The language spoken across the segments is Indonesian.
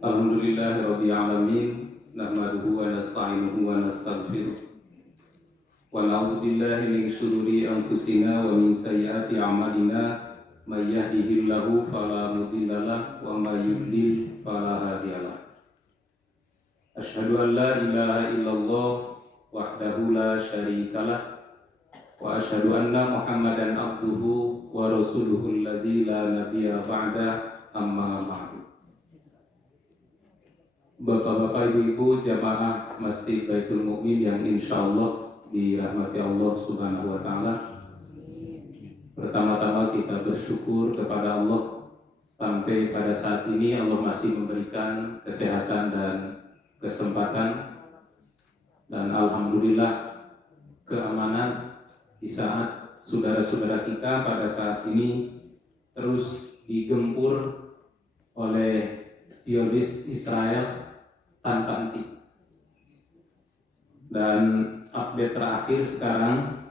Alhamdulillahirabbil alamin, nahmaduhu wa nasta'inuhu wa nastaghfiruh wa na'udzu billahi min syururi anfusina wa min sayyiati a'malina, may yahdihillahu fala mudhillalah wa may yudlil fala hadiyalah. Asyhadu an la ilaha illallah wahdahu la syarikalah wa asyhadu anna Muhammadan abduhu wa rasuluhul ladzi la nabiyya ba'da, amma ba'du. Bapak-bapak, ibu-ibu jamaah Masjid Baitul Mukmin yang insya Allah dirahmati Allah Subhanahu wa Ta'ala. Pertama-tama kita bersyukur kepada Allah sampai pada saat ini Allah masih memberikan kesehatan dan kesempatan, dan alhamdulillah keamanan di saat saudara-saudara kita pada saat ini terus digempur oleh Zionis Israel tanpa henti. Dan update terakhir sekarang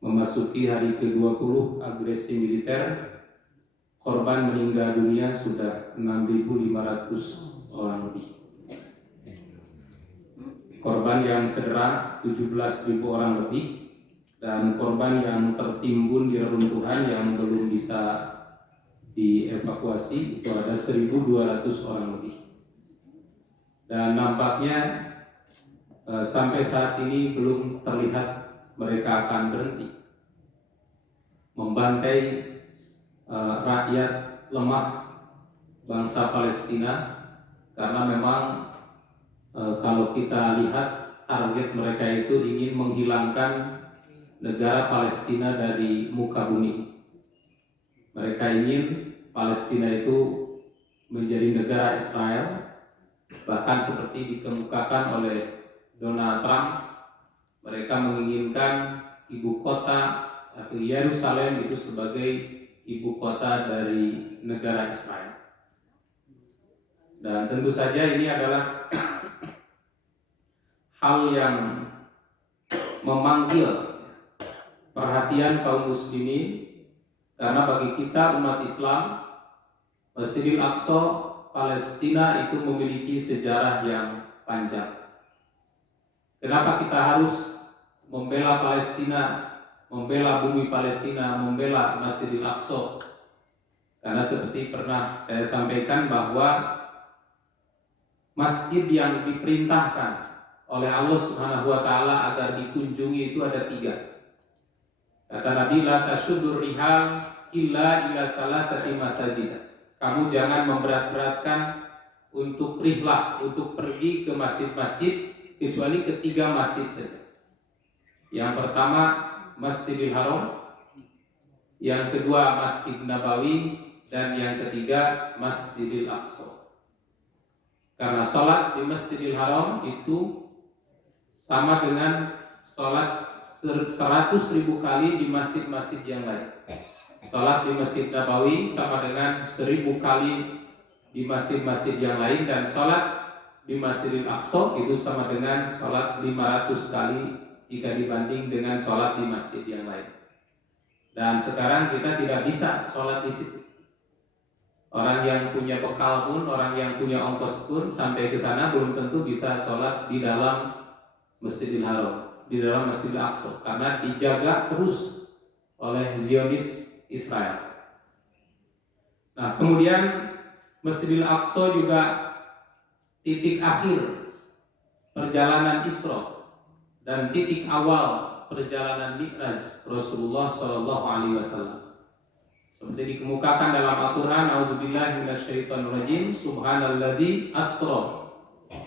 memasuki hari ke-20 agresi militer, korban meninggal dunia sudah 6.500 orang lebih. Korban yang cedera 17.000 orang lebih, dan korban yang tertimbun di reruntuhan yang belum bisa dievakuasi itu ada 1.200 orang lebih. Dan nampaknya sampai saat ini belum terlihat mereka akan berhenti membantai rakyat lemah bangsa Palestina, karena memang kalau kita lihat target mereka itu ingin menghilangkan negara Palestina dari muka bumi. Mereka ingin Palestina itu menjadi negara Israel. Bahkan seperti dikemukakan oleh Donald Trump, mereka menginginkan ibu kota atau Yerusalem itu sebagai ibu kota dari negara Israel. Dan tentu saja ini adalah hal yang memanggil perhatian kaum muslimin, karena bagi kita umat Islam, Masjidil Aqsa Palestina itu memiliki sejarah yang panjang. Kenapa kita harus membela Palestina, membela bumi Palestina, membela Masjidil Aqsa? Karena seperti pernah saya sampaikan bahwa masjid yang diperintahkan oleh Allah Subhanahu wa Ta'ala agar dikunjungi itu ada 3. Kata Nabi, la tasyuddur rihal illa ila salasati masajid. Kamu jangan memberat-beratkan untuk rihlah, untuk pergi ke masjid-masjid, kecuali ke 3 masjid saja. Yang pertama Masjidil Haram, yang kedua Masjid Nabawi, dan yang ketiga Masjidil Aqsa. Karena sholat di Masjidil Haram itu sama dengan sholat 100.000 kali di masjid-masjid yang lain. Sholat di Masjid Nabawi sama dengan 1.000 kali di masjid-masjid yang lain, dan sholat di Masjidil Aqsa itu sama dengan sholat 500 kali jika dibanding dengan sholat di masjid yang lain. Dan sekarang kita tidak bisa sholat di situ. Orang yang punya bekal pun, orang yang punya ongkos pun sampai ke sana belum tentu bisa sholat di dalam Masjidil Haram, di dalam Masjidil Aqsa, karena dijaga terus oleh Zionis Israel. Nah, kemudian Masjidil Aqsa juga titik akhir perjalanan Isra dan titik awal perjalanan Mi'raj Rasulullah Shallallahu Alaihi Wasallam. Seperti dikemukakan dalam Al-Quran, A'udzubillahi minasyaitonirrajim, Subhanalladzi asra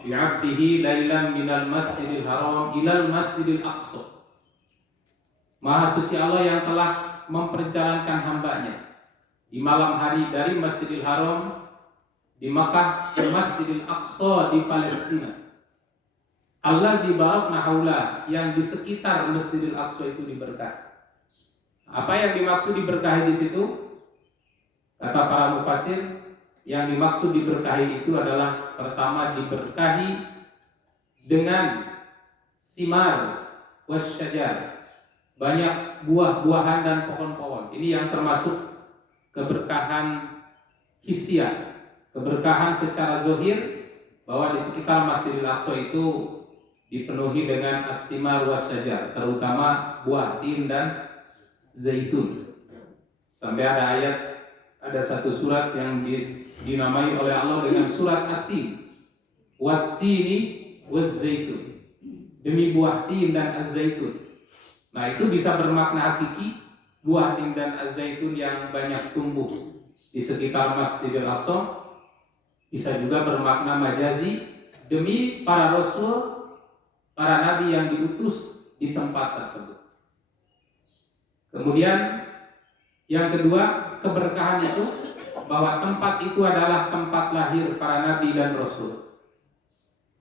bi'abdihi lailan minal masjidil haram ilal masjidil aqsa. Maha suci Allah yang telah memperjalankan hambanya di malam hari dari Masjidil Haram di Makkah ke Masjidil Aqsa di Palestina. Allazi barakna haula, yang di sekitar Masjidil Aqsa itu diberkahi. Apa yang dimaksud diberkahi di situ? Kata para mufasir, yang dimaksud diberkahi itu adalah pertama diberkahi dengan simar wasyajar, banyak buah-buahan dan pohon-pohon. Ini yang termasuk keberkahan hisiah, keberkahan secara zahir, bahwa di sekitar Masjidil Aqsa itu dipenuhi dengan as-simar wasyajar, terutama buah tin dan zaitun. Sampai ada ayat, ada satu surat yang dinamai oleh Allah dengan surat At-Tin, wat-tini waz-zaitun, demi buah tin dan az-zaitun. Nah, itu bisa bermakna hakiki, buah tin dan az-zaitun yang banyak tumbuh di sekitar Masjidil Aqsa. Bisa juga bermakna majazi, demi para rasul, para nabi yang diutus di tempat tersebut. Kemudian yang kedua, keberkahan itu bahwa tempat itu adalah tempat lahir para nabi dan rasul.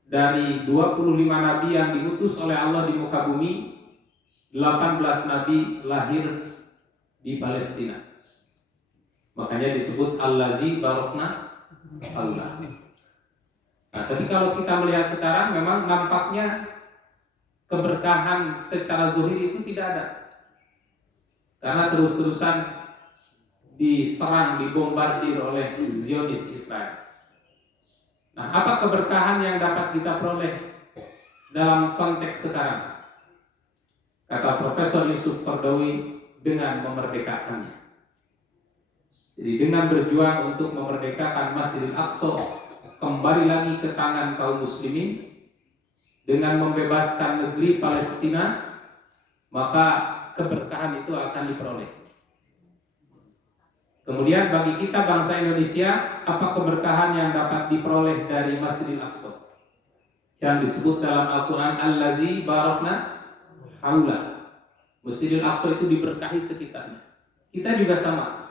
Dari 25 nabi yang diutus oleh Allah di muka bumi, 18 nabi lahir di Palestina. Makanya disebut Allazi barakna Allah. Nah, tapi kalau kita melihat sekarang, memang nampaknya keberkahan secara zahir itu tidak ada, karena terus-terusan diserang, dibombardir oleh Zionis Israel. Nah, apa keberkahan yang dapat kita peroleh dalam konteks sekarang? Kata Profesor Yusuf Qaradawi, dengan memerdekakannya. Jadi dengan berjuang untuk memerdekakan Masjidil Aqsa kembali lagi ke tangan kaum muslimin, dengan membebaskan negeri Palestina, maka keberkahan itu akan diperoleh. Kemudian bagi kita bangsa Indonesia, apa keberkahan yang dapat diperoleh dari Masjidil Aqsa? Yang disebut dalam Al-Quran, Allazi barakna haula. Masjidil Aqsa itu diberkahi sekitarnya. Kita juga sama,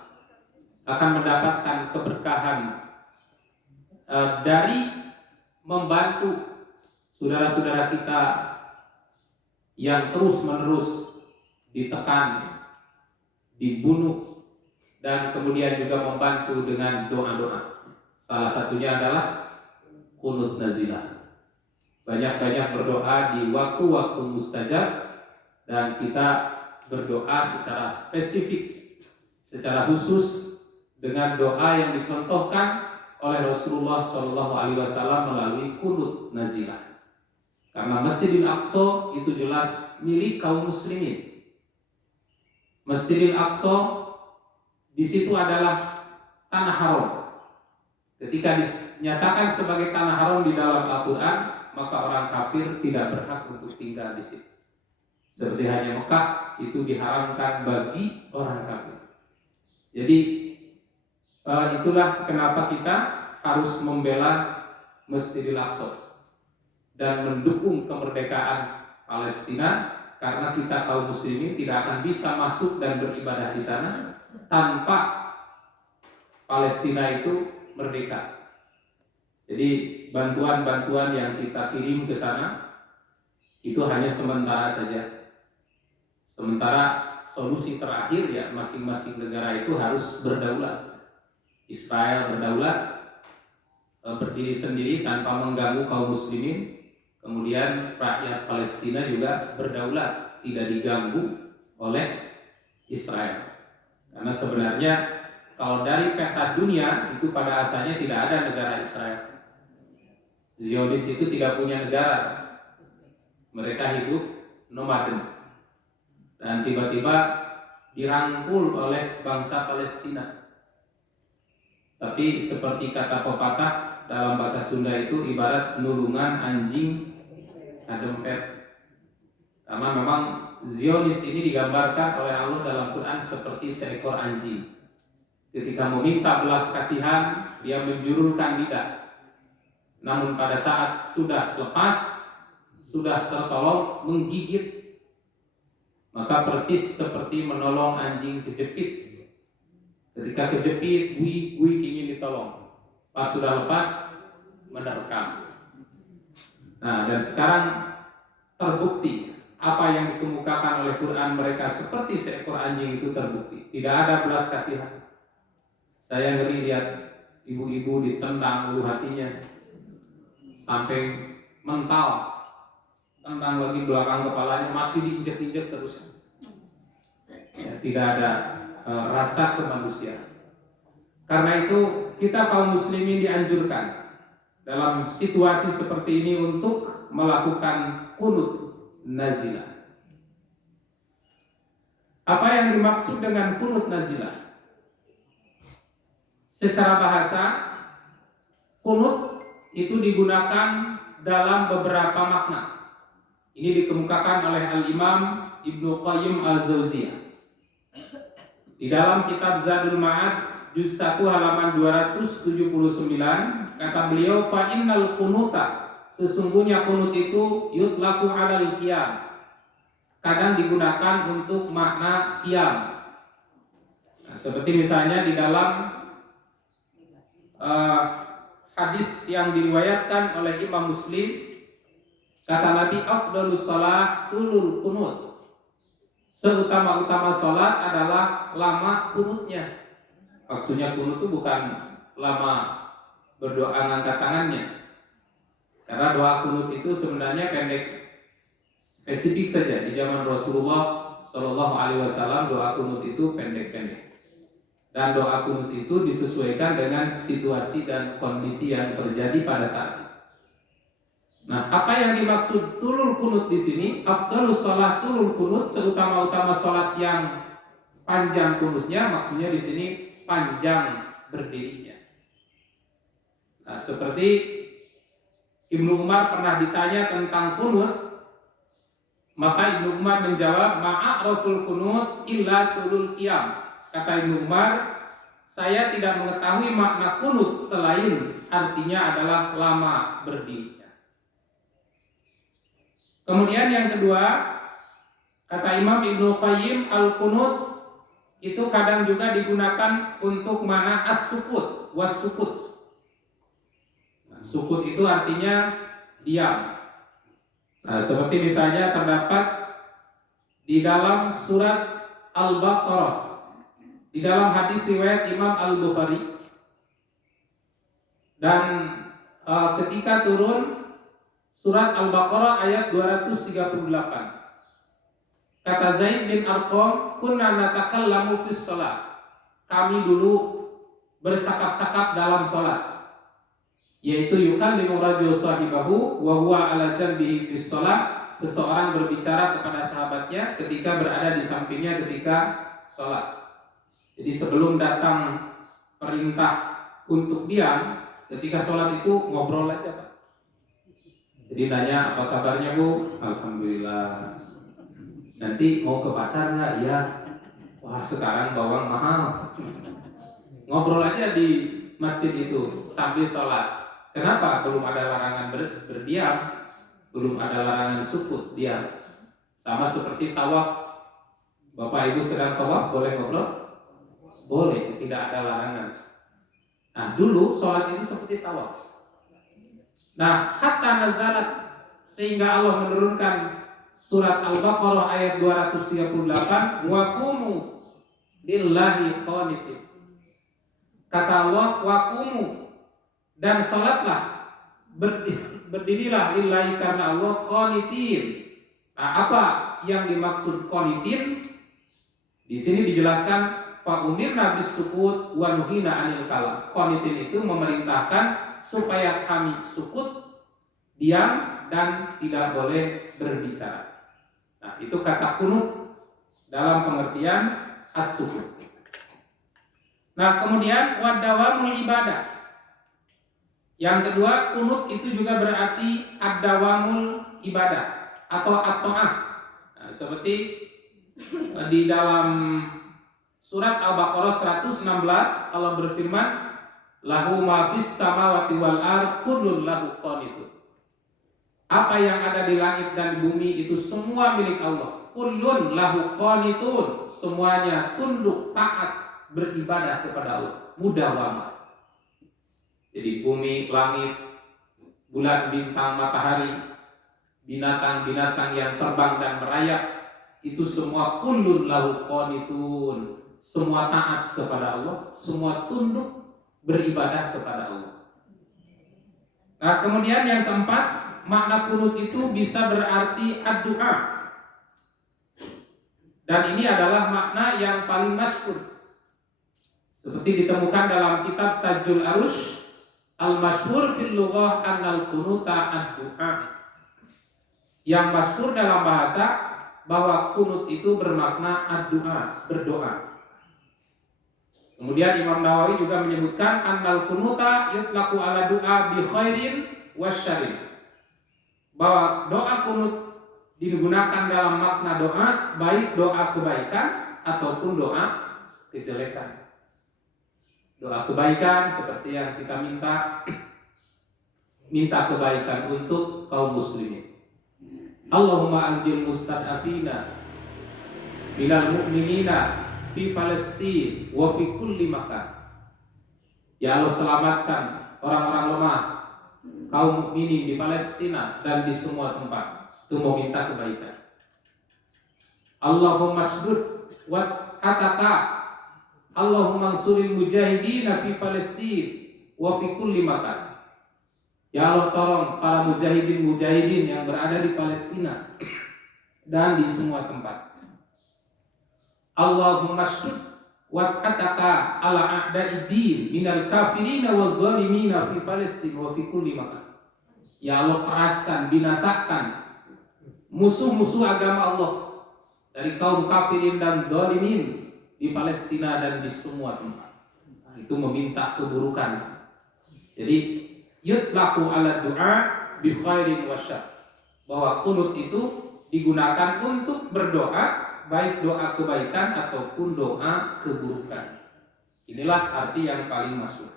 akan mendapatkan keberkahan dari membantu saudara-saudara kita yang terus-menerus ditekan, dibunuh, dan kemudian juga membantu dengan doa-doa. Salah satunya adalah qunut nazilah. Banyak-banyak berdoa di waktu-waktu mustajab, dan kita berdoa secara spesifik, secara khusus dengan doa yang dicontohkan oleh Rasulullah SAW melalui qunut nazilah. Karena Masjidil Aqsa itu jelas milik kaum muslimin. Masjidil Aqsa di situ adalah tanah haram. Ketika dinyatakan sebagai tanah haram di dalam Al-Quran, maka orang kafir tidak berhak untuk tinggal di situ. Seperti hanya Mekah itu diharamkan bagi orang kafir. Jadi itulah kenapa kita harus membela Masjidil Aqsa dan mendukung kemerdekaan Palestina, karena kita kaum muslimin tidak akan bisa masuk dan beribadah di sana tanpa Palestina itu merdeka. Jadi bantuan-bantuan yang kita kirim ke sana itu hanya sementara saja. Sementara solusi terakhir ya masing-masing negara itu harus berdaulat. Israel berdaulat, berdiri sendiri tanpa mengganggu kaum muslimin. Kemudian rakyat Palestina juga berdaulat, tidak diganggu oleh Israel. Karena sebenarnya kalau dari peta dunia itu pada asalnya tidak ada negara Israel. Zionis itu tidak punya negara. Mereka hidup nomaden. Dan tiba-tiba dirangkul oleh bangsa Palestina. Tapi seperti kata pepatah dalam bahasa Sunda itu ibarat nulungan anjing kadempet. Karena memang Zionis ini digambarkan oleh Allah dalam Quran seperti seekor anjing. Ketika meminta belas kasihan, dia menjulurkan lidah. Namun pada saat sudah lepas, sudah tertolong, menggigit. Maka persis seperti menolong anjing kejepit. Ketika kejepit, wih ingin ditolong. Pas sudah lepas, menerkam. Nah, dan sekarang terbukti apa yang dikemukakan oleh Quran mereka seperti seekor anjing itu terbukti. Tidak ada belas kasihan. Saya ngeri lihat ibu-ibu ditendang ulu hatinya sampai mental. Tendang lagi belakang kepalanya, masih diinjek-injek terus. Ya, tidak ada rasa kemanusiaan. Karena itu kita kaum muslimin dianjurkan dalam situasi seperti ini untuk melakukan qunut nazilah. Apa yang dimaksud dengan qunut nazilah? Secara bahasa, qunut itu digunakan dalam beberapa makna. Ini dikemukakan oleh Al-Imam Ibnu Qayyim Al-Jauziyah. Di dalam kitab Zadul Ma'ad juz 1 halaman 279 kata beliau fa innal qunuta, sesungguhnya qunut itu yutlaqu 'alal qiyam. Kadang digunakan untuk makna qiyam. Nah, seperti misalnya di dalam hadis yang diriwayatkan oleh Imam Muslim, kata Nabi afdhalus shalah tulul qunut. Seutama-utama sholat adalah lama qunutnya. Maksudnya qunut itu bukan lama berdoa ngangkat tangannya. Karena doa qunut itu sebenarnya pendek, spesifik saja. Di zaman Rasulullah Shallallahu Alaihi Wasallam doa qunut itu pendek-pendek. Dan doa qunut itu disesuaikan dengan situasi dan kondisi yang terjadi pada saat itu. Nah, apa yang dimaksud tulul qunut di sini? Afdhalus shalah tulul qunut, seutama-utama salat yang panjang qunutnya, maksudnya di sini panjang berdirinya. Nah, seperti Ibnu Umar pernah ditanya tentang qunut, maka Ibnu Umar menjawab, ma'araful qunut illa tulul qiyam. Kata Ibnu Umar, saya tidak mengetahui makna qunut selain artinya adalah lama berdiri. Kemudian yang kedua, kata Imam Ibnu Qayyim, al-qunut itu kadang juga digunakan untuk makna as-sukut, was-sukut. Nah, sukut itu artinya diam. Nah, seperti misalnya terdapat di dalam surat Al-Baqarah, di dalam hadis riwayat Imam Al-Bukhari, dan ketika turun surat Al-Baqarah ayat 238. Kata Zaid bin Arqam, kunna natakallamu fis shalah. Kami dulu bercakap-cakap dalam salat. Yaitu yukallimu rajul sahibahu wa huwa ala janbihi fis shalah. Seseorang berbicara kepada sahabatnya ketika berada di sampingnya ketika salat. Jadi sebelum datang perintah untuk diam, ketika salat itu ngobrol aja, Pak. Jadi nanya, apa kabarnya Bu? Alhamdulillah. Nanti mau ke pasar nggak? Ya. Wah, sekarang bawang mahal. Ngobrol aja di masjid itu sambil sholat. Kenapa? Belum ada larangan berdiam, belum ada larangan sukut diam. Sama seperti tawaf. Bapak Ibu sedang tawaf, boleh ngobrol? Boleh, tidak ada larangan. Nah, dulu sholat itu seperti tawaf. Nah, hatta nazalat, sehingga Allah menurunkan surat Al-Baqarah ayat 238, wa qumu lillahi qanitin. Kata Allah, wa qumu, dan salatlah, berdirilah lillahi karena Allah, qanitin. Nah, apa yang dimaksud qanitin? Di sini dijelaskan fa umirna bis-sukut wa nuhina 'anil kalam. Qanitin itu memerintahkan supaya kami sukut, diam, dan tidak boleh berbicara. Nah, itu kata kunut dalam pengertian as-sukut. Nah, kemudian wadawamul ibadah. Yang kedua, kunut itu juga berarti ad-dawamul ibadah atau at-ta'ah. Nah, seperti di dalam surat Al-Baqarah 116 Allah berfirman, lahu ma fis samawati wal ardh kullun lahu qanitun. Apa yang ada di langit dan bumi itu semua milik Allah. Kullun lahu qanitun, semuanya tunduk taat beribadah kepada Allah. Mudawamah. Jadi bumi, langit, bulan, bintang, matahari, binatang-binatang yang terbang dan merayap, itu semua kullun lahu qanitun, semua taat kepada Allah, semua tunduk beribadah kepada Allah. Nah, kemudian yang keempat, makna kunut itu bisa berarti ad-du'a. Dan ini adalah makna yang paling masyhur, seperti ditemukan dalam kitab Tajul Arus, al-masyhur fil lughah annal kunuta ad-du'a. Yang masyhur dalam bahasa bahwa kunut itu bermakna ad-du'a, berdoa. Kemudian Imam Nawawi juga menyebutkan annal kunuta yutlaqu ala du'a bi khairin wasyarrin. Bahwa doa kunut digunakan dalam makna doa, baik doa kebaikan ataupun doa kejelekan. Doa kebaikan seperti yang kita minta kebaikan untuk kaum muslimin. Allahumma anjil mustad'afina minal mu'minina fi Palestina wa fi kulli makan. Ya Allah, selamatkan orang-orang lemah, kaum mukminin di Palestina dan di semua tempat. Itu mau minta kebaikan. Allahumma shdud wa ataka, Allahumma ansuril mujahidina fi Palestina wa fi kulli makan. Ya Allah, tolong para mujahidin yang berada di Palestina dan di semua tempat. Allahumma shdud wa ataka ala a'da'iddin minal kafirina waz zalimina fi Palestina wa fi kulli makan. Ya Allah, keraskan, binasakan musuh-musuh agama Allah dari kaum kafirin dan zalimin di Palestina dan di semua tempat. Nah, itu meminta keburukan. Jadi yutlaqu ala du'a bi khairin wa syarr. Bahwa kunut itu digunakan untuk berdoa, baik doa kebaikan ataupun doa keburukan. Inilah arti yang paling masyhur.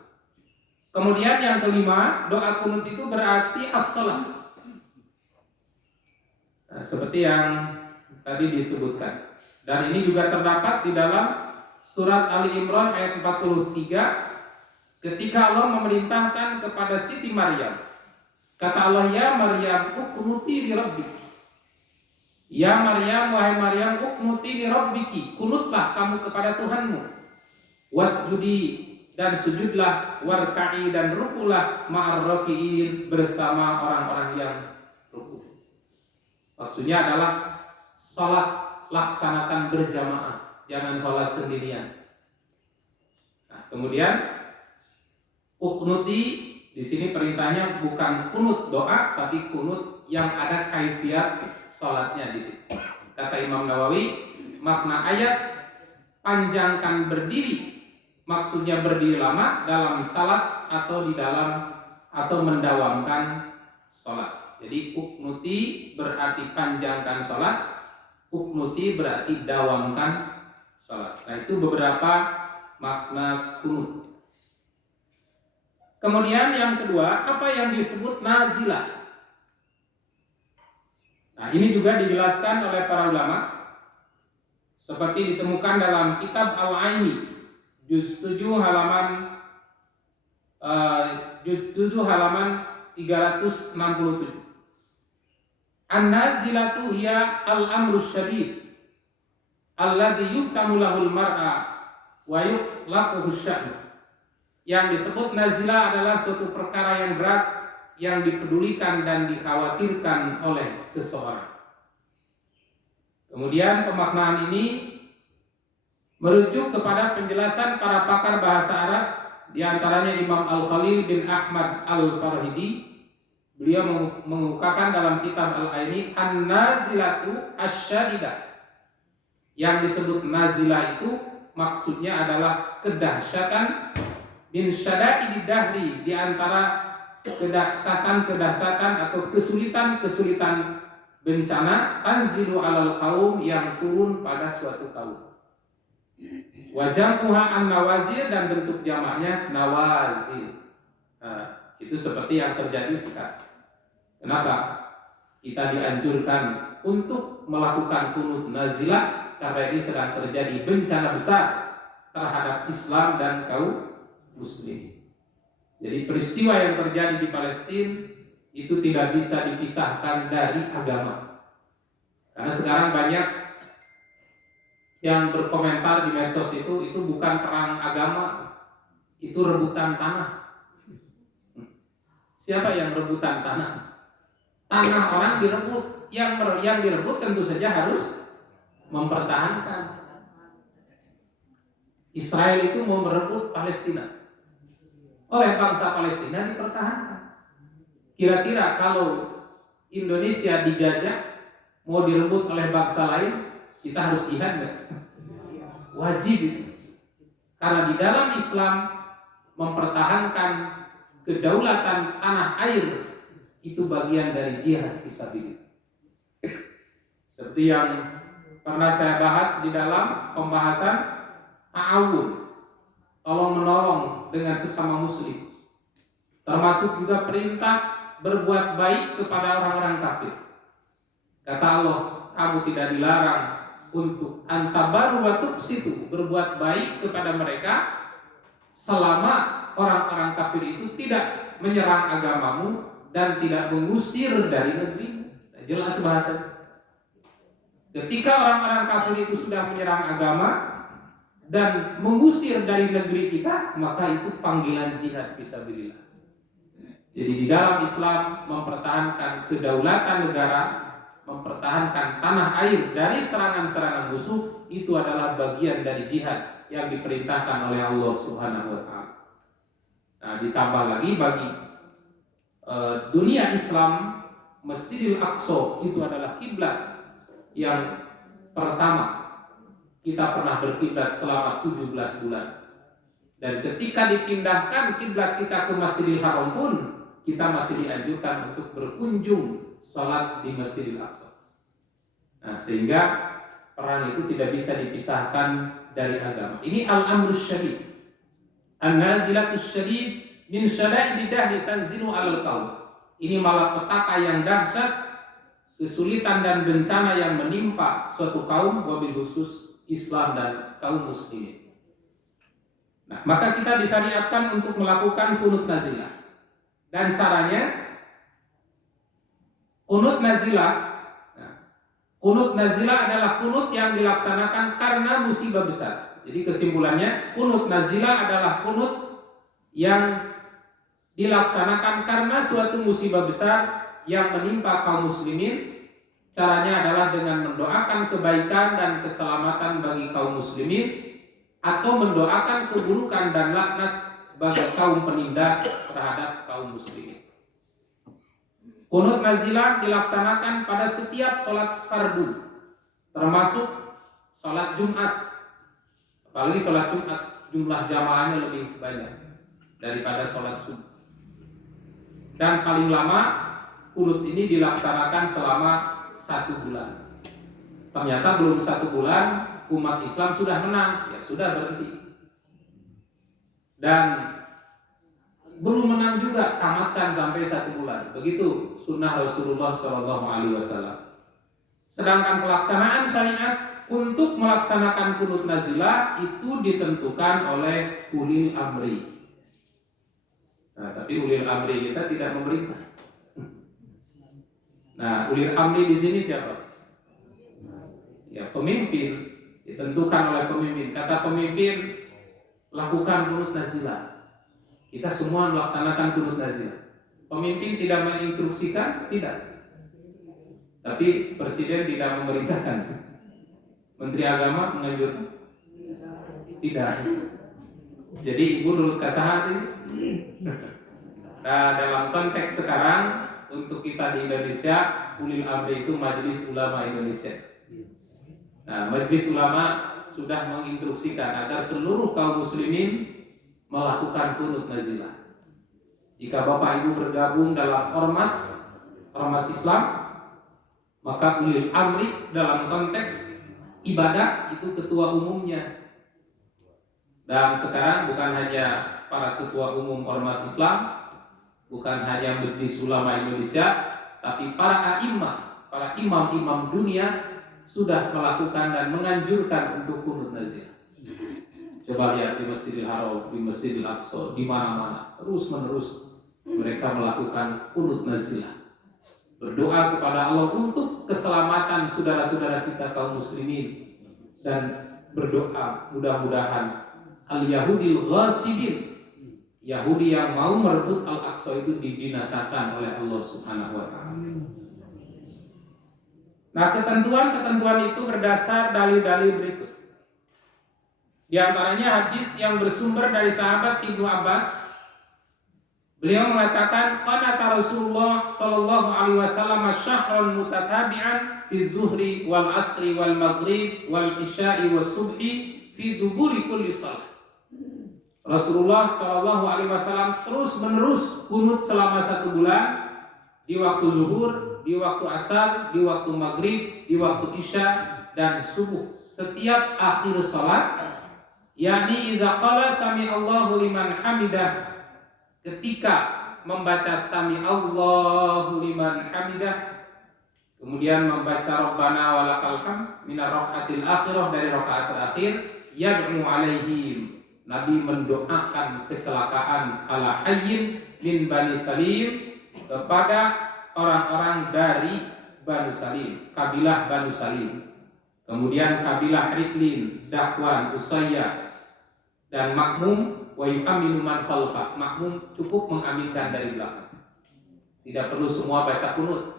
Kemudian yang kelima, doa kunut itu berarti as-shalah. Nah, seperti yang tadi disebutkan. Dan ini juga terdapat di dalam surat Ali Imran ayat 43 ketika Allah memerintahkan kepada Siti Maryam. Kata Allah, ya Maryam uqnuti li rabbiki. Ya Maryam, wahai Maryam, uqnuti li rabbiki, kunutlah kamu kepada Tuhanmu. Wasjudi, dan sujudlah, warka'i, dan rukulah ma'ar raki'in, bersama orang-orang yang ruku. Maksudnya adalah salat laksanakan berjamaah, jangan salat sendirian. Nah, kemudian uqnuti di sini perintahnya bukan kunut doa, tapi kunut yang ada kaifiat salatnya di situ. Kata Imam Nawawi, makna ayat panjangkan berdiri, maksudnya berdiri lama dalam salat atau di dalam atau mendawamkan salat. Jadi uqnuti berarti panjangkan salat, uqnuti berarti dawamkan salat. Nah, itu beberapa makna kunut. Kemudian yang kedua, apa yang disebut nazilah? Nah, ini juga dijelaskan oleh para ulama, seperti ditemukan dalam kitab Al-Aini juz 7 halaman 367. An-nazilatu hiya al-amru syadid alladhi yuhtamu lahul mar'a wa yuqlaquhu sya'nu. Yang disebut nazilah adalah suatu perkara yang berat yang dipedulikan dan dikhawatirkan oleh seseorang. Kemudian pemaknaan ini merujuk kepada penjelasan para pakar bahasa Arab, di antaranya Imam Al-Khalil bin Ahmad Al-Farhidi. Beliau mengukakan dalam kitab Al-Aini, an-nazilatu asyadidah. Yang disebut nazilah itu maksudnya adalah kedahsyatan min syada'id dahri, di antara kedahsyatan atau kesulitan bencana anzilu alal kaum, yang turun pada suatu kaum. Wajamuha an-nawazil, dan bentuk jamaknya nawazil. Itu seperti yang terjadi sekarang. Kenapa kita dianjurkan untuk melakukan kunut nazilah? Karena ini sedang terjadi bencana besar terhadap Islam dan kaum muslim. Jadi peristiwa yang terjadi di Palestina itu tidak bisa dipisahkan dari agama. Karena sekarang banyak yang berkomentar di medsos itu bukan perang agama, itu rebutan tanah. Siapa yang rebutan tanah? Tanah orang direbut. Yang direbut tentu saja harus mempertahankan. Israel itu mau merebut Palestina. Oleh bangsa Palestina dipertahankan. Kira-kira kalau Indonesia dijajah, mau direbut oleh bangsa lain, kita harus jihad nggak? Wajib itu. Karena di dalam Islam mempertahankan kedaulatan tanah air itu bagian dari jihad fisabilillah. Seperti yang pernah saya bahas di dalam pembahasan ta'awun, tolong menolong dengan sesama muslim, termasuk juga perintah berbuat baik kepada orang-orang kafir. Kata Allah, kamu tidak dilarang untuk antabaru wa tuqsitu, berbuat baik kepada mereka selama orang-orang kafir itu tidak menyerang agamamu dan tidak mengusir dari negerimu. Jelas bahasa. Ketika orang-orang kafir itu sudah menyerang agama dan mengusir dari negeri kita, maka itu panggilan jihad fisabilillah. Jadi di dalam Islam mempertahankan kedaulatan negara, mempertahankan tanah air dari serangan-serangan musuh, itu adalah bagian dari jihad yang diperintahkan oleh Allah Subhanahu wa taala. Nah, ditambah lagi bagi dunia Islam, Masjidil Aqsa itu adalah kiblat yang pertama kita pernah berkiblat selama 17 bulan. Dan ketika dipindahkan kiblat kita ke Masjidil Haram pun, kita masih dianjurkan untuk berkunjung sholat di Masjidil Aqsa. Nah, sehingga perang itu tidak bisa dipisahkan dari agama. Ini al-amrus syadid. An-nazilatus syadid min syada'id dahri tanzilu alal qaum. Ini malapetaka yang dahsyat, kesulitan dan bencana yang menimpa suatu kaum, wabil khusus Islam dan kaum muslimin. Nah, maka kita disyariatkan untuk melakukan kunut nazilah. Dan caranya kunut nazilah. Kunut nazilah adalah kunut yang dilaksanakan karena musibah besar. Jadi kesimpulannya, kunut nazilah adalah kunut yang dilaksanakan karena suatu musibah besar yang menimpa kaum muslimin. Caranya adalah dengan mendoakan kebaikan dan keselamatan bagi kaum muslimin, atau mendoakan keburukan dan laknat bagi kaum penindas terhadap kaum muslimin. Kunut nazilah dilaksanakan pada setiap sholat fardu, termasuk sholat Jumat. Apalagi sholat Jumat, jumlah jamaahnya lebih banyak daripada sholat subuh. Dan paling lama kunut ini dilaksanakan selama 1 bulan. Ternyata belum 1 bulan umat Islam sudah menang, ya sudah berhenti. Dan belum menang juga, tamatkan sampai 1 bulan. Begitu sunnah Rasulullah SAW. Sedangkan pelaksanaan syariat untuk melaksanakan kunut nazilah itu ditentukan oleh ulil amri. Nah, tapi ulil amri kita tidak memerintah. Nah, ulil amri di sini siapa? Ya, pemimpin, ditentukan oleh pemimpin. Kata pemimpin, lakukan kunut nazilah. Kita semua melaksanakan kunut nazilah. Pemimpin tidak menginstruksikan, tidak. Tapi presiden tidak memerintahkan. Menteri agama menganjurkan, tidak. Jadi ibu nurut kasahat ini. Nah, dalam konteks sekarang untuk kita di Indonesia, ulil amri itu Majelis Ulama Indonesia. Nah, Majelis Ulama sudah menginstruksikan agar seluruh kaum muslimin melakukan kunut nazilah. Jika Bapak Ibu bergabung dalam ormas Islam, maka ulil amri dalam konteks ibadah itu ketua umumnya. Dan sekarang bukan hanya para ketua umum ormas Islam, bukan hanya Majelis Ulama Indonesia, tapi para a'immah, para imam-imam dunia sudah melakukan dan menganjurkan untuk kunut nazilah. Coba lihat di Masjidil Haram, di Masjidil Aqsa, di mana-mana terus menerus mereka melakukan kunut nazilah. Berdoa kepada Allah untuk keselamatan saudara-saudara kita kaum muslimin, dan berdoa mudah-mudahan al-Yahudil ghasibin, Yahudi yang mau merebut Al-Aqsa itu dibinasakan oleh Allah Subhanahu wa taala. Nah, ketentuan-ketentuan itu berdasar dalil-dalil berikut. Di antaranya hadis yang bersumber dari sahabat Ibnu Abbas. Beliau mengatakan, qanata Rasulullah sallallahu alaihi wasallam syahran mutatabi'an fi zuhri wal asri wal maghrib wal isya'i was subhi fi duburi kulli shalah. Rasulullah sallallahu alaihi wasallam terus-menerus kunut selama 1 bulan, di waktu zuhur, di waktu asar, di waktu maghrib, di waktu isya dan subuh. Setiap akhir salat, yakni iza qala sami Allahu liman hamidah, ketika membaca sami Allahu liman hamidah, kemudian membaca Rabbana walakal hamd minar rakaatil akhirah, dari rakaat terakhir, yad'u alaihim, Nabi mendoakan kecelakaan ala hayyin min Bani Salim, kepada orang-orang dari Banu Salim, kabilah Banu Salim. Kemudian kabilah Riklin, Dakwan, Usayyah dan Makmum, wa yu'aminu man khalfa. Makmum cukup mengaminkan dari belakang. Tidak perlu semua baca kunut.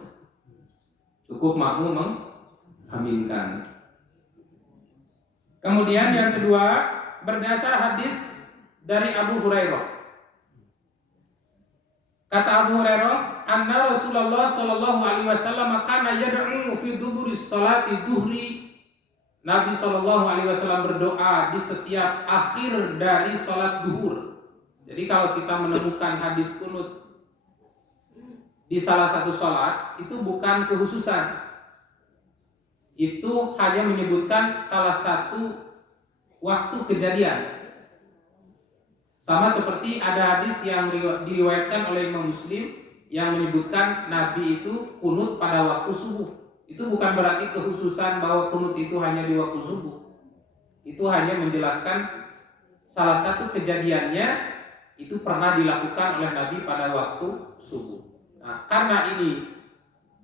Cukup makmum mengaminkan. Kemudian yang kedua, berdasar hadis dari Abu Hurairah. Kata Abu Hurairah, anna Rasulullah sallallahu alaihi wasallam kana yad'u fi duburi sholati duhri. Nabi sallallahu alaihi wasallam berdoa di setiap akhir dari salat duhur. Jadi kalau kita menemukan hadis kunut di salah satu salat, itu bukan kekhususan. Itu hanya menyebutkan salah satu waktu kejadian. Sama seperti ada hadis yang diriwayatkan oleh Imam Muslim yang menyebutkan Nabi itu kunut pada waktu subuh. Itu bukan berarti kekhususan bahwa kunut itu hanya di waktu subuh. Itu hanya menjelaskan salah satu kejadiannya itu pernah dilakukan oleh Nabi pada waktu subuh. Nah, karena ini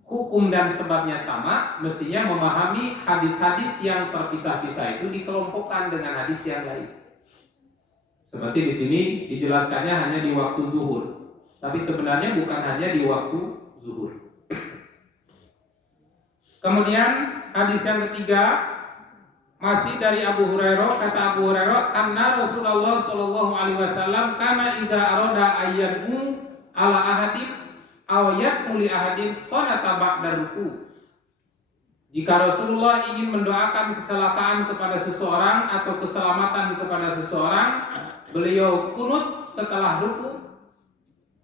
hukum dan sebabnya sama, mestinya memahami hadis-hadis yang terpisah-pisah itu dikelompokkan dengan hadis yang lain. Seperti di sini dijelaskannya hanya di waktu zuhur, tapi sebenarnya bukan hanya di waktu zuhur. Kemudian hadis yang ketiga masih dari Abu Hurairah. Kata Abu Hurairah, anna Rasulullah sallallahu alaihi wasallam kana iza arada ayyad'u ala ahadin awayat muli ahadin qanata ba'da ruku. Jika Rasulullah ingin mendoakan kecelakaan kepada seseorang atau keselamatan kepada seseorang, beliau kunut setelah ruku.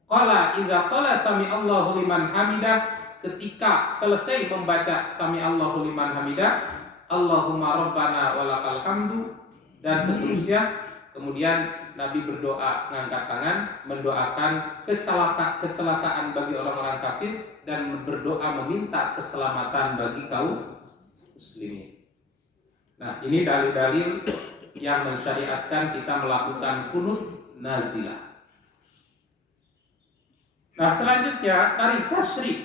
Qala iza qala sami Allahu liman hamidah, ketika selesai membaca sami Allahu liman hamidah, Allahumma rabbana walakal hamdu, dan seterusnya. Kemudian Nabi berdoa mengangkat tangan, mendoakan kecelakaan bagi orang-orang kafir, dan berdoa meminta keselamatan bagi kaum muslimin. Nah, ini dalil-dalil yang mensyariatkan kita melakukan kunut nazilah. Nah, selanjutnya tarikh tasyrik.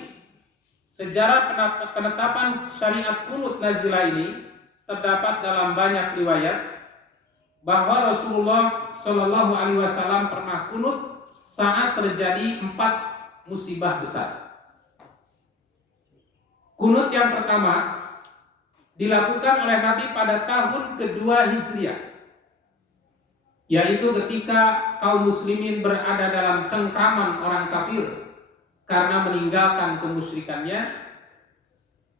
Sejarah penetapan syariat kunut nazilah ini terdapat dalam banyak riwayat bahwa Rasulullah Shallallahu Alaihi Wasallam pernah kunut saat terjadi 4 musibah besar. Kunut yang pertama dilakukan oleh Nabi pada tahun kedua Hijriah, yaitu ketika kaum muslimin berada dalam cengkraman orang kafir karena meninggalkan kemusyrikannya.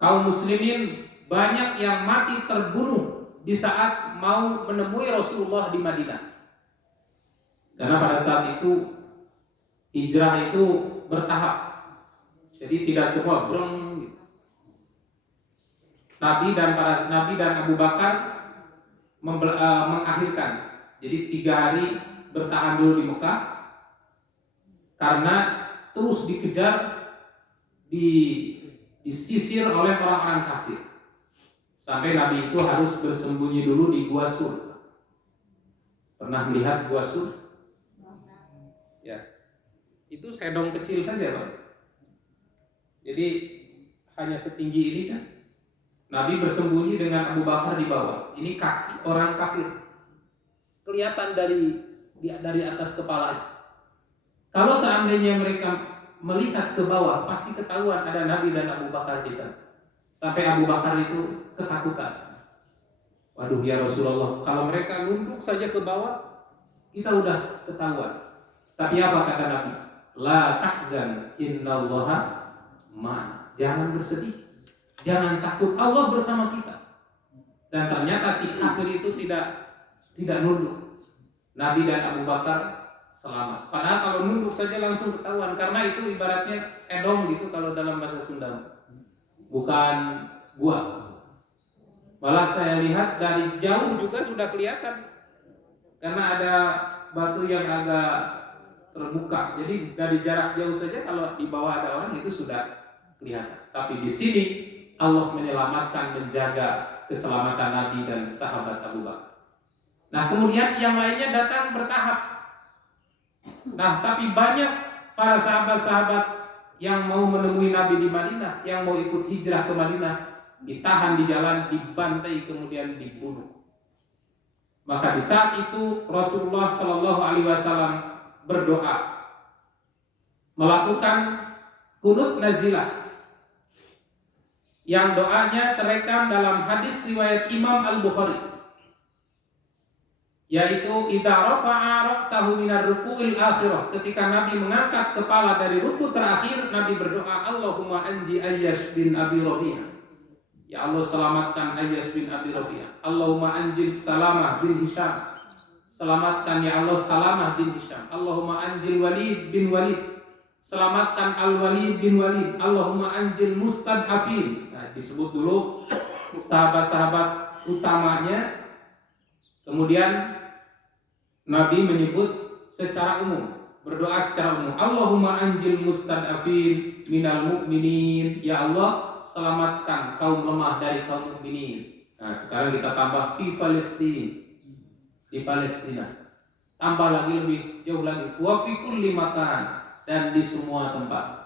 Kaum muslimin banyak yang mati terbunuh di saat mau menemui Rasulullah di Madinah. Karena pada saat itu hijrah itu bertahap, jadi tidak semua breng gitu. Nabi dan Abu Bakar mengakhirkan. Jadi 3 hari bertahan dulu di Mekah karena terus dikejar, disisir oleh orang-orang kafir. Sampai Nabi itu harus bersembunyi dulu di Gua Sur. Pernah melihat Gua Sur? Ya. Itu sedong kecil saja, Pak. Jadi hanya setinggi ini kan. Nabi bersembunyi dengan Abu Bakar di bawah. Ini kaki orang kafir. Kelihatan dari atas kepala. Kalau seandainya mereka melihat ke bawah, pasti ketahuan ada Nabi dan Abu Bakar di sana. Sampai Abu Bakar itu ketakutan. Waduh ya Rasulullah, kalau mereka nunduk saja ke bawah, kita udah ketahuan. Tapi apa kata Nabi? La tahzan innallaha ma'ana. Jangan bersedih, jangan takut, Allah bersama kita. Dan ternyata si kafir itu tidak nunduk. Nabi dan Abu Bakar selamat. Padahal kalau nunduk saja langsung ketahuan, karena itu ibaratnya sedong gitu kalau dalam bahasa Sunda. Bukan gua. Malah saya lihat dari jauh juga sudah kelihatan, karena ada batu yang agak terbuka. Jadi dari jarak jauh saja kalau di bawah ada orang itu sudah kelihatan. Tapi di sini Allah menyelamatkan, menjaga keselamatan Nabi dan sahabat Abu Bakar. Nah, kemudian yang lainnya datang bertahap. Nah, tapi banyak para sahabat-sahabat yang mau menemui Nabi di Madinah, yang mau ikut hijrah ke Madinah, ditahan di jalan, dibantai, kemudian dibunuh. Maka di saat itu Rasulullah Shallallahu Alaihi Wasallam berdoa, melakukan kunut nazilah, yang doanya terekam dalam hadis riwayat Imam Al-Bukhari, yaitu idza rafa'a ra'sahu minar ruku'il akhirah. Ketika Nabi mengangkat kepala dari ruku terakhir, Nabi berdoa, Allahumma anji Ayyash bin Abi Rabi'ah. Ya Allah, selamatkan Ayyash bin Abi Rabi'ah. Allahumma anjil Salamah bin Hisham. Selamatkan ya Allah Salamah bin Hisham. Allahumma anjil Walid bin Walid. Selamatkan Al-Walid bin Walid. Allahumma anjil mustadhafin. Nah, disebut dulu sahabat-sahabat utamanya. Kemudian Nabi menyebut secara umum, berdoa secara umum. Allahumma anjil mustad'afin minal mu'minin. Ya Allah, selamatkan kaum lemah dari kaum mukminin. Nah, sekarang kita tambah fi Palestina, di Palestina. Tambah lagi, lebih jauh lagi. Wa fi kulli makan, dan di semua tempat.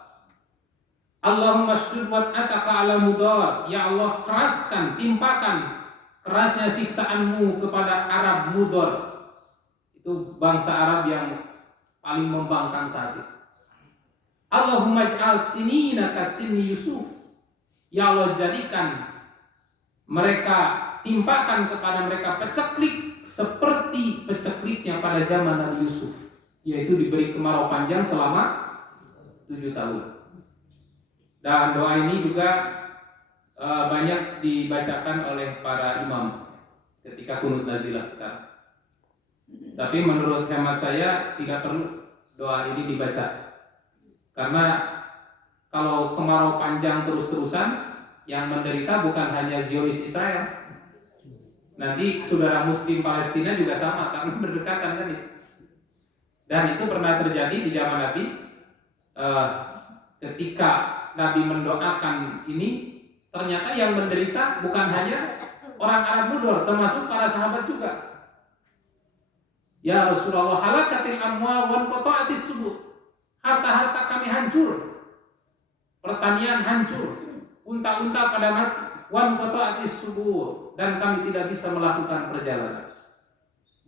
Allahumma shdud wat'ataka ala mudar. Ya Allah, keraskan, timpakan kerasnya siksaanmu kepada Arab Mudar. Itu bangsa Arab yang paling membangkang saat itu. Allahumma ij'al sinina kasini Yusuf. Ya Allah, jadikan mereka, timpakan kepada mereka peceklik seperti pecekliknya pada zaman Nabi Yusuf, yaitu diberi kemarau panjang selama 7 tahun. Dan doa ini juga banyak dibacakan oleh para imam ketika kunut nazilah sekarang. Tapi menurut hemat saya tidak perlu doa ini dibaca, karena kalau kemarau panjang terus-terusan, yang menderita bukan hanya Zionis Israel, nanti saudara Muslim Palestina juga sama, karena berdekatan kan itu. Dan itu pernah terjadi di zaman Nabi, ketika Nabi mendoakan ini, ternyata yang menderita bukan hanya orang Arab Mudar, termasuk para sahabat juga. Ya Rasulullah, halakatil amwal wan qata'atis subul. Harta-harta kami hancur pertanian hancur, unta-unta pada mati, wan qata'atis subur, dan kami tidak bisa melakukan perjalanan.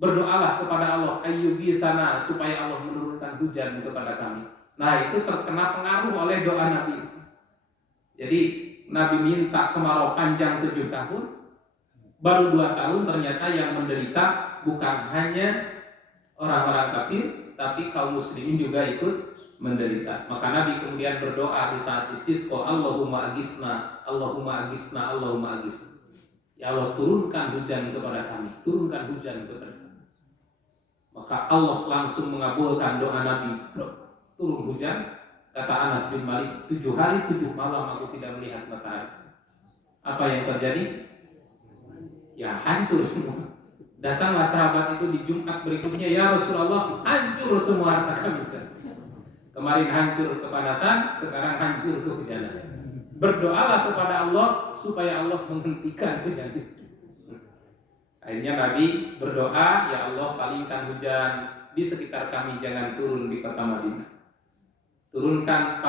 Berdoalah kepada Allah ayyubisana, supaya Allah menurunkan hujan kepada kami. Nah, itu terkena pengaruh oleh doa Nabi. Jadi Nabi minta kemarau panjang 7 tahun, baru 2 tahun ternyata yang menderita bukan hanya orang-orang kafir, tapi kaum muslimin juga ikut menderita. Maka Nabi kemudian berdoa di saat istisqa, Allahumma agisna, Allahumma agisna, Allahumma agisna. Ya Allah, turunkan hujan kepada kami, turunkan hujan kepada kami. Maka Allah langsung mengabulkan doa Nabi. Turun hujan. Kata Anas bin Malik, 7 hari 7 malam aku tidak melihat matahari. Apa yang terjadi? Ya hancur semua. Datanglah sahabat itu di Jumat berikutnya, ya Rasulullah, hancur semua harta kami. Kemarin hancur kepanasan, sekarang hancur kehujanan. Berdoalah kepada Allah supaya Allah menghentikan hujan itu. Akhirnya Nabi berdoa, ya Allah, palingkan hujan di sekitar kami, jangan turun di kota Madinah. Turunkan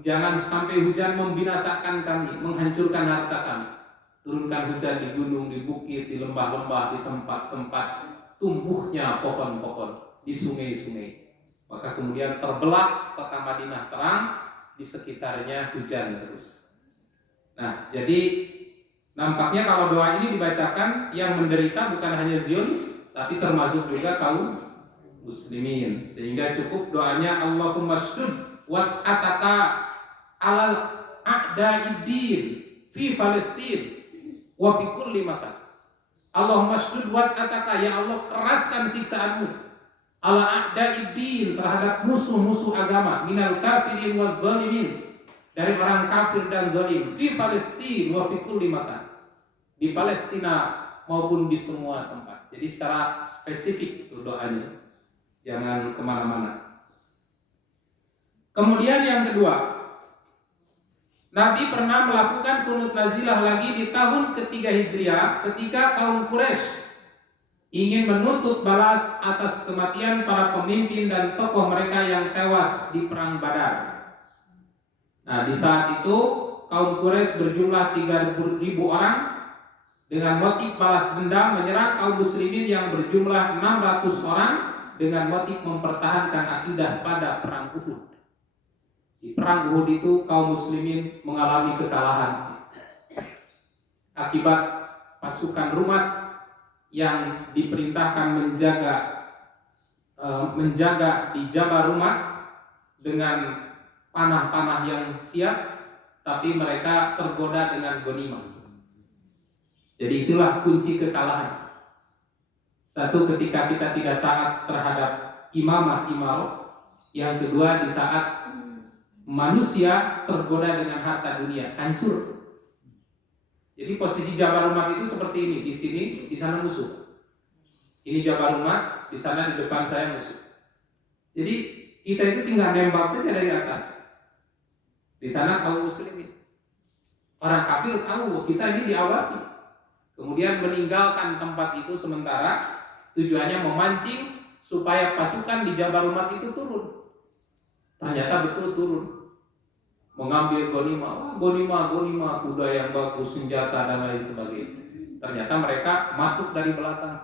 jangan sampai hujan membinasakan kami, menghancurkan harta kami. Turunkan hujan di gunung, di bukit, di lembah-lembah, di tempat-tempat tumbuhnya pohon-pohon, di sungai-sungai. Maka kemudian terbelah kota Madinah terang, di sekitarnya hujan terus. Nah, jadi nampaknya kalau doa ini dibacakan, yang menderita bukan hanya Zionis, tapi termasuk juga kaum muslimin. Sehingga cukup doanya Allahumma shdud wat ataka ala a'da'iddin fi Palestin wa fi kulli makan. Allahumma shdud wat ataka, ya Allah, keraskan siksaanmu ala a'da'iddin, terhadap musuh-musuh agama, minal kafirin waz zalimin, dari orang kafir dan zalim, fi Palestin wa fi kulli makan, di Palestina maupun di semua tempat. Jadi secara spesifik itu doanya, jangan kemana-mana. Kemudian yang kedua, Nabi pernah melakukan kunut nazilah lagi di tahun ketiga Hijriah ketika kaum Quraisy ingin menuntut balas atas kematian para pemimpin dan tokoh mereka yang tewas di perang Badar. Nah, di saat itu kaum Quraisy berjumlah 3.000 orang dengan motif balas dendam menyerang kaum muslimin yang berjumlah 600 orang dengan motif mempertahankan akidah pada perang Uhud. Di perang Uhud itu kaum muslimin mengalami kekalahan akibat pasukan Rumat yang diperintahkan menjaga di Jabal Rumat dengan panah-panah yang siap, tapi mereka tergoda dengan ghanimah. Jadi itulah kunci kekalahan. Satu, ketika kita tidak taat terhadap imarah. Yang kedua, di saat manusia tergoda dengan harta dunia, hancur. Jadi posisi Jabal Rumat itu seperti ini, di sini, di sana musuh. Ini Jabal Rumat, di sana di depan saya musuh. Jadi kita itu tinggal nembak saja dari atas. Di sana kaum muslimin. Orang kafir tahu kita ini diawasi. Kemudian meninggalkan tempat itu sementara, tujuannya memancing supaya pasukan di Jabal Rumat itu turun. Ternyata betul turun, mengambil ghanimah, kuda yang bagus, senjata dan lain sebagainya. Ternyata mereka masuk dari belakang,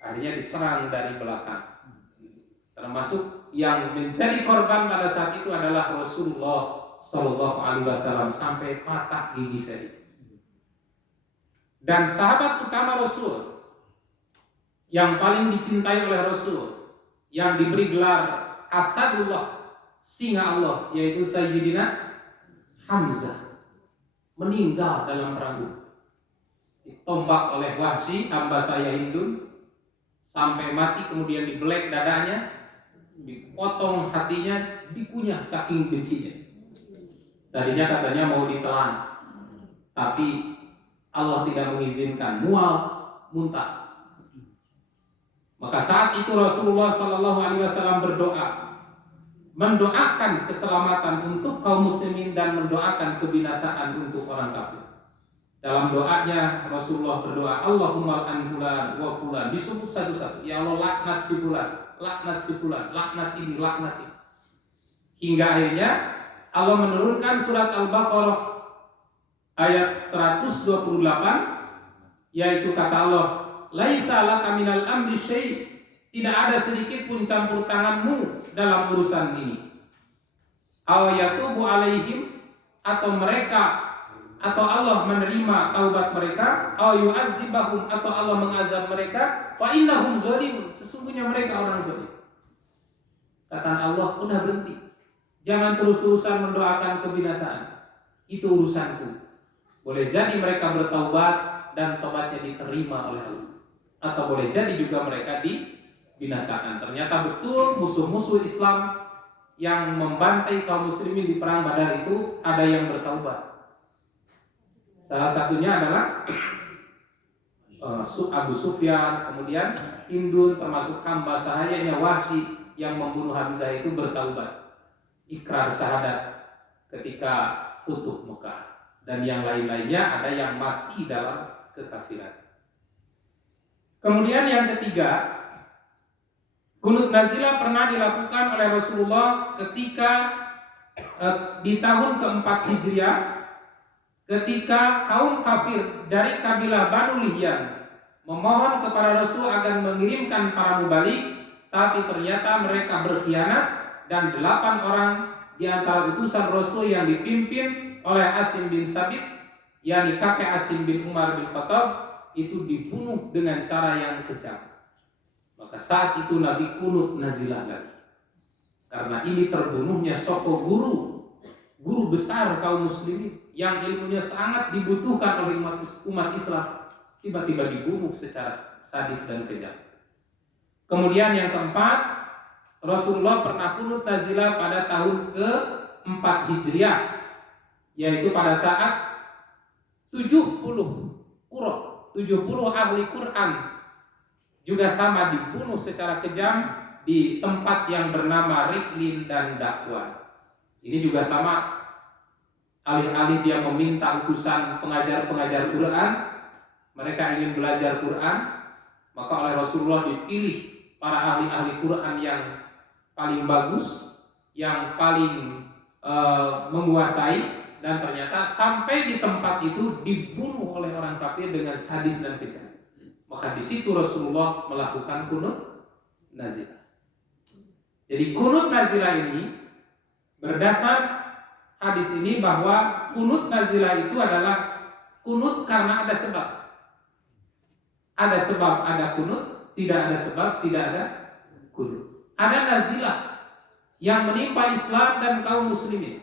akhirnya diserang dari belakang. Termasuk yang menjadi korban pada saat itu adalah Rasulullah Shallallahu Alaihi Wasallam sampai patah gigi seri. Dan sahabat utama Rasul yang paling dicintai oleh Rasul, yang diberi gelar Asadullah, singa Allah, yaitu Sayyidina Hamzah, meninggal dalam perang Uhud. Ditombak oleh Wahsy, hamba saya Hindun, sampai mati, kemudian dibelek dadanya, dipotong hatinya, dikunyah saking bencinya. Tadinya katanya mau ditelan, tapi Allah tidak mengizinkan, mual, muntah. Maka saat itu Rasulullah Shallallahu Alaihi Wasallam berdoa, mendoakan keselamatan untuk kaum muslimin dan mendoakan kebinasaan untuk orang kafir. Dalam doanya Rasulullah berdoa, Allahumma an fulan wa fulan, disebut satu-satu. Ya Allah, laknat si fulan, laknat si fulan, laknat ini, laknat ini. Hingga akhirnya Allah menurunkan surat Al-Baqarah ayat 128, yaitu kata Allah, laisa laka minal amri syai', tidak ada sedikit pun campur tanganmu dalam urusan ini. Aw yatubu alaihim, atau mereka atau Allah menerima taubat mereka, aw yu'adzibahum, atau Allah mengazab mereka, fa innahum zalimun, sesungguhnya mereka orang zalim. Kata Allah, udah berhenti. Jangan terus-terusan mendoakan kebinasaan. Itu urusanku. Boleh jadi mereka bertaubat dan taubatnya diterima oleh Allah, atau boleh jadi juga mereka dibinasakan. Ternyata betul musuh-musuh Islam yang membantai kaum muslimin di perang Badar itu ada yang bertaubat. Salah satunya adalah Abu Sufyan, kemudian Hindun, termasuk hamba sahayanya Wahsy yang membunuh Hamzah itu bertaubat, ikrar syahadat ketika Futuh Mekah. Dan yang lain-lainnya ada yang mati dalam kekafiran. Kemudian yang ketiga, Qunut nazilah pernah dilakukan oleh Rasulullah ketika di tahun keempat Hijriah, ketika kaum kafir dari kabilah Banu Lihyan memohon kepada Rasul agar mengirimkan para mubalik, tapi ternyata mereka berkhianat dan 8 orang di antara utusan Rasul yang dipimpin oleh Asim bin Sabit, yakni kakek Asim bin Umar bin Khattab, itu dibunuh dengan cara yang kejam. Maka saat itu Nabi qunut nazilah lagi. Karena ini terbunuhnya soko guru besar kaum muslimin yang ilmunya sangat dibutuhkan oleh umat Islam, tiba-tiba dibunuh secara sadis dan kejam. Kemudian yang keempat, Rasulullah pernah qunut nazilah pada tahun ke-4 Hijriah, yaitu pada saat 70 qurra, 70 ahli Quran juga sama dibunuh secara kejam di tempat yang bernama Riklin dan Dakwan. Ini juga sama, alih-alih dia meminta utusan pengajar-pengajar Quran, mereka ingin belajar Quran, maka oleh Rasulullah dipilih para ahli-ahli Quran yang paling bagus, yang paling menguasai, dan ternyata sampai di tempat itu dibunuh oleh orang kafir dengan sadis dan kejam. Maka di situ Rasulullah melakukan qunut nazilah. Jadi qunut nazilah ini berdasar hadis ini bahwa qunut nazilah itu adalah qunut karena ada sebab. Ada sebab ada qunut, tidak ada sebab tidak ada qunut. Ada nazilah yang menimpa Islam dan kaum muslimin,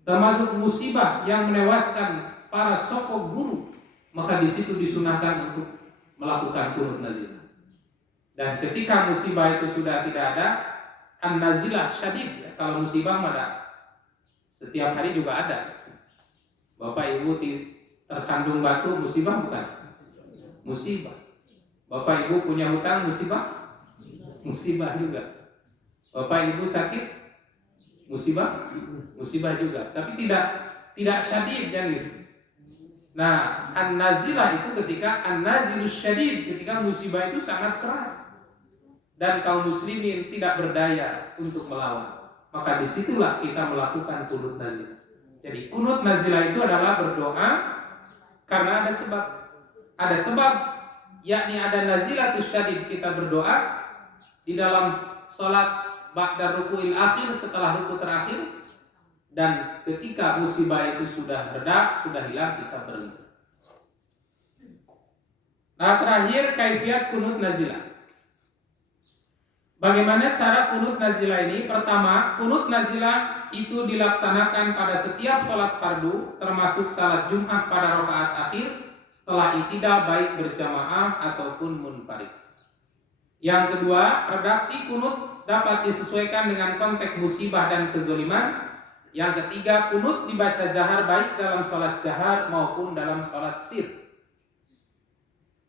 termasuk musibah yang menewaskan para sokok guru, maka di situ disunahkan untuk melakukan qunut nazilah. Dan ketika musibah itu sudah tidak ada, an-nazilah syadid, ya, kalau musibah ada setiap hari juga ada. Bapak Ibu tersandung batu, musibah bukan? Musibah. Bapak Ibu punya hutang, musibah? Musibah juga. Bapak Ibu sakit, musibah? Musibah juga. Tapi tidak syadid kan gitu. Nah, an-nazilah itu ketika an-nazilus syadid, ketika musibah itu sangat keras dan kaum muslimin tidak berdaya untuk melawan, maka disitulah kita melakukan qunut nazilah. Jadi qunut nazilah itu adalah berdoa karena ada sebab. Ada sebab, yakni ada nazilatus syadid, kita berdoa di dalam salat ba'da ruku'il akhir, setelah ruku terakhir, dan ketika musibah itu sudah reda, sudah hilang, kita berhenti. Nah, terakhir kaifiat qunut nazilah. Bagaimana cara qunut nazilah ini? Pertama, qunut nazilah itu dilaksanakan pada setiap sholat fardu, termasuk salat Jumat pada rakaat akhir setelah i'tidal, baik berjamaah ataupun munfarid. Yang kedua, redaksi qunut dapat disesuaikan dengan konteks musibah dan kezaliman. Yang ketiga, qunut dibaca jahar baik dalam sholat jahar maupun dalam sholat sir.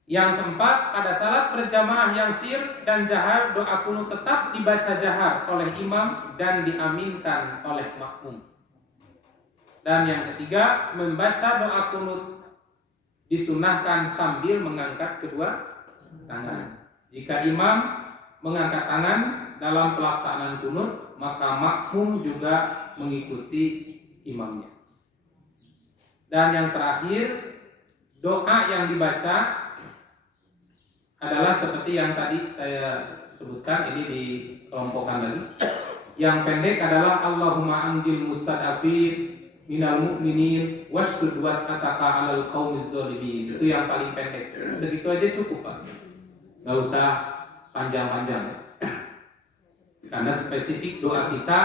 Yang keempat, pada salat berjamaah yang sir dan jahar, doa qunut tetap dibaca jahar oleh imam dan diaminkan oleh makmum. Dan yang ketiga, membaca doa qunut disunahkan sambil mengangkat kedua tangan. Jika imam mengangkat tangan dalam pelaksanaan qunut, maka makmum juga mengikuti imamnya. Dan yang terakhir, doa yang dibaca adalah seperti yang tadi saya sebutkan, ini dikelompokkan lagi. Yang pendek adalah Allahumma anjil mustadafin minal mu'minin washdud wat'ataka 'alal qaumiz zalimin. Itu yang paling pendek. Segitu aja cukup, Pak. Enggak usah panjang-panjang. Karena spesifik doa kita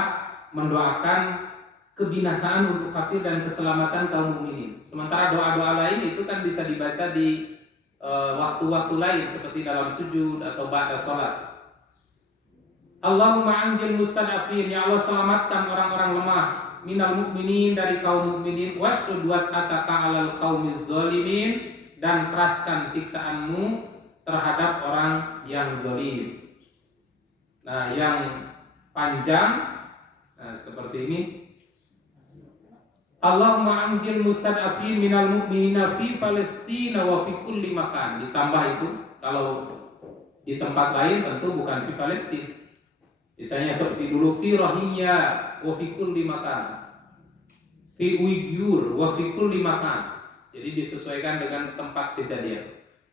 mendoakan kebinasaan untuk kafir dan keselamatan kaum mukminin. Sementara doa-doa lain itu kan bisa dibaca di waktu-waktu lain seperti dalam sujud atau ba'da sholat. Allahumma anjil mustadafin, ya Allah selamatkan orang-orang lemah, minal mukminin dari kaum mukminin, washdud wat'ataka 'alal qaumiz zalimin, dan keraskan siksaanmu terhadap orang yang zalim. Nah, yang panjang seperti ini. Allahumma anjil mustadafin minal mu'minina fi Palestina wa fi kulli makan. Ditambah itu, kalau di tempat lain tentu bukan fi Palestina. Misalnya seperti dulu fi Rohingya wa fi kulli makan, fi Uighur wa fi kulli makan. Jadi disesuaikan dengan tempat kejadian.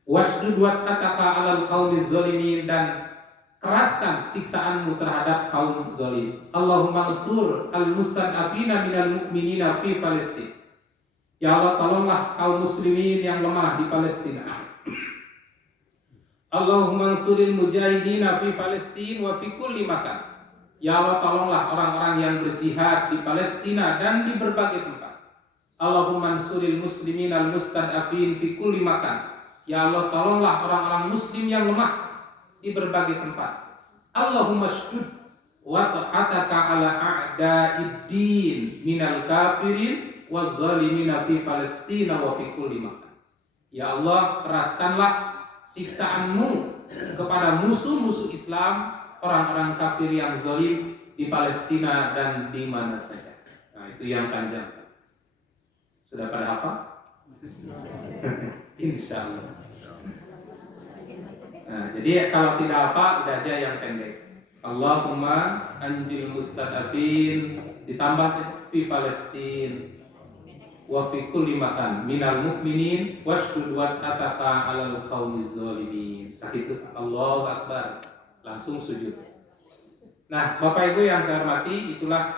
Washdud wat'ataka 'alal qaumiz zalimin, dan keraskan siksaanmu terhadap kaum zalim. Allahumma ansur al-mustad'afina minal mu'minina fi Palestina. Ya Allah, tolonglah kaum muslimin yang lemah di Palestina. Allahumma ansuril mujahidina fi Palestina wa fi kulli makan. Ya Allah, tolonglah orang-orang yang berjihad di Palestina dan di berbagai tempat. Allahumma ansuril muslimin al-mustad'afin fi kulli makan. Ya Allah, tolonglah orang-orang muslim yang lemah di berbagai tempat. Allahumma shdud wat'ataka 'ala a'da'iddin minal kafirin waz zalimina fi Palestina wa fi kulli makan. Ya Allah, keraskanlah siksaanmu kepada musuh-musuh Islam, orang-orang kafir yang zalim di Palestina dan di mana saja. Nah, itu yang panjang. Sudah pada hafal? Insyaallah. Nah, jadi kalau tidak apa, udah aja yang pendek. Allahumma anjil mustadafin, ditambah fi Palestin wa fi kulli makan minal mu'minin washdud wat'ataka 'alal qaumiz zalimin. Sakitu Allahu Akbar, langsung sujud. Nah, Bapak Ibu yang saya hormati, itulah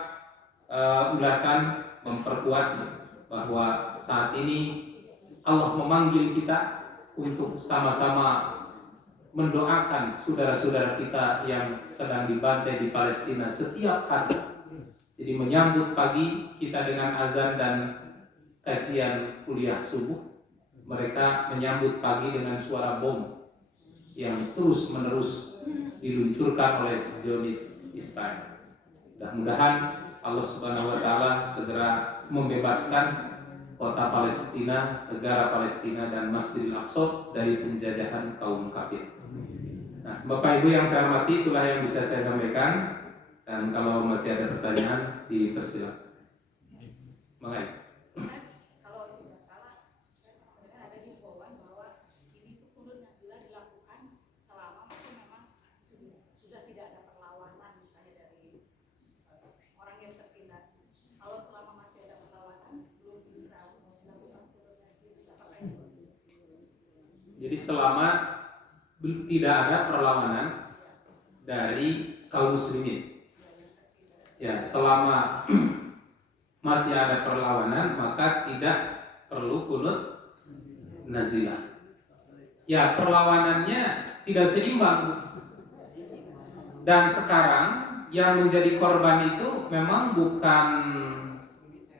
ulasan memperkuat bahwa saat ini Allah memanggil kita untuk sama-sama mendoakan saudara-saudara kita yang sedang dibantai di Palestina setiap hari. Jadi menyambut pagi kita dengan azan dan kajian kuliah subuh, mereka menyambut pagi dengan suara bom yang terus-menerus diluncurkan oleh Zionis Israel. Mudah-mudahan Allah Subhanahu wa taala segera membebaskan kota Palestina, negara Palestina dan Masjidil Aqsa dari penjajahan kaum kafir. Nah, Bapak Ibu yang saya hormati, itulah yang bisa saya sampaikan, dan kalau masih ada pertanyaan dipersilakan. Makasih. Kalau tidak salah, ada himbauan bahwa ini tuh kunut nazilah dilakukan selama memang sudah tidak ada perlawanan, misalnya dari orang yang tertindas. Kalau selama masih ada perlawanan, belum bisa melakukan kunut nazilah. Apakah itu? Jadi selama tidak ada perlawanan dari kaum muslimin, ya, selama masih ada perlawanan maka tidak perlu kunut nazilah. Ya, perlawanannya tidak seimbang, dan sekarang yang menjadi korban itu memang bukan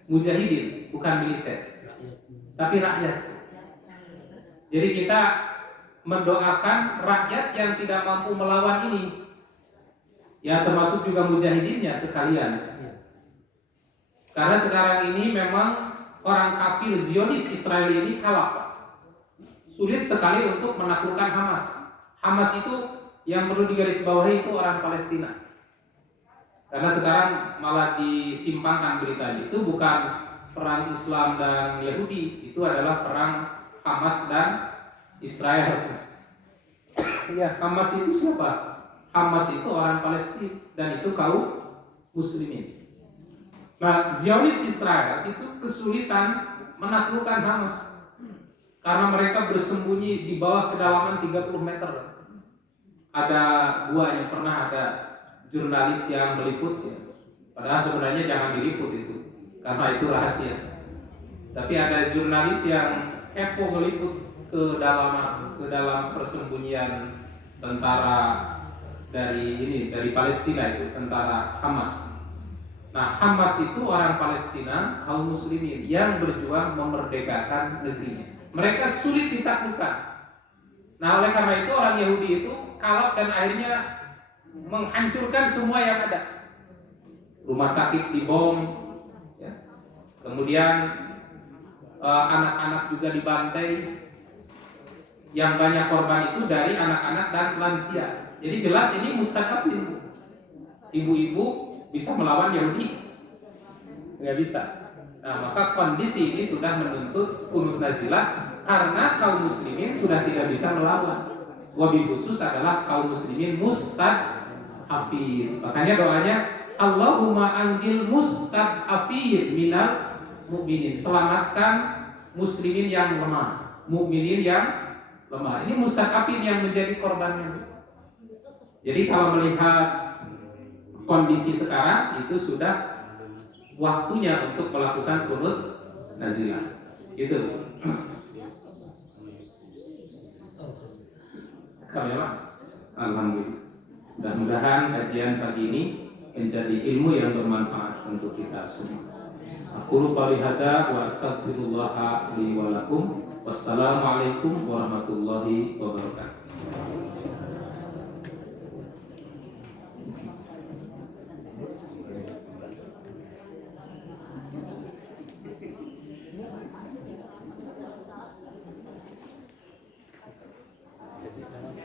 mujahidin, bukan militer, tapi rakyat. Jadi kita mendoakan rakyat yang tidak mampu melawan ini, ya, termasuk juga mujahidinnya sekalian. Karena sekarang ini memang orang kafir Zionis Israel ini kalah. Sulit sekali untuk menaklukkan Hamas. Hamas itu yang perlu digarisbawahi itu orang Palestina. Karena sekarang malah disimpangkan beritanya, itu bukan perang Islam dan Yahudi, itu adalah perang Hamas dan Israel. Ya, Hamas itu siapa? Hamas itu orang Palestina dan itu kaum muslimin. Nah, Zionis Israel itu kesulitan menaklukkan Hamas karena mereka bersembunyi di bawah kedalaman 30 meter. Ada buahnya, pernah ada jurnalis yang meliput ya. Padahal sebenarnya jangan diliput itu, karena itu rahasia. Tapi ada jurnalis yang kepo meliput ke dalam persembunyian tentara dari Palestina itu, tentara Hamas. Nah, Hamas itu orang Palestina, kaum muslimin yang berjuang memerdekakan negerinya. Mereka sulit ditaklukkan. Nah, oleh karena itu orang Yahudi itu kalap dan akhirnya menghancurkan semua yang ada. Rumah sakit dibom, ya. Kemudian anak-anak juga dibantai. Yang banyak korban itu dari anak-anak dan lansia. Jadi jelas ini mustadafin. Ibu-ibu bisa melawan Yahudi? Nggak bisa. Nah, maka kondisi ini sudah menuntut qunut nazilah karena kaum muslimin sudah tidak bisa melawan. Wabil khusus adalah kaum muslimin mustadafin. Makanya doanya Allahumma anjil mustadafin minal mu'minin. Selamatkan muslimin yang lemah, mukminin yang lemah. Ini mustadafin yang menjadi korbannya. Jadi kalau melihat kondisi sekarang itu sudah waktunya untuk melakukan qunut nazilah. Gitu. Kamera. Alhamdulillah. Mudah-mudahan kajian pagi ini menjadi ilmu yang bermanfaat untuk kita semua. Aku qouli hadza wa astaghfirullah li wa lakum. Wassalamualaikum warahmatullahi wabarakatuh.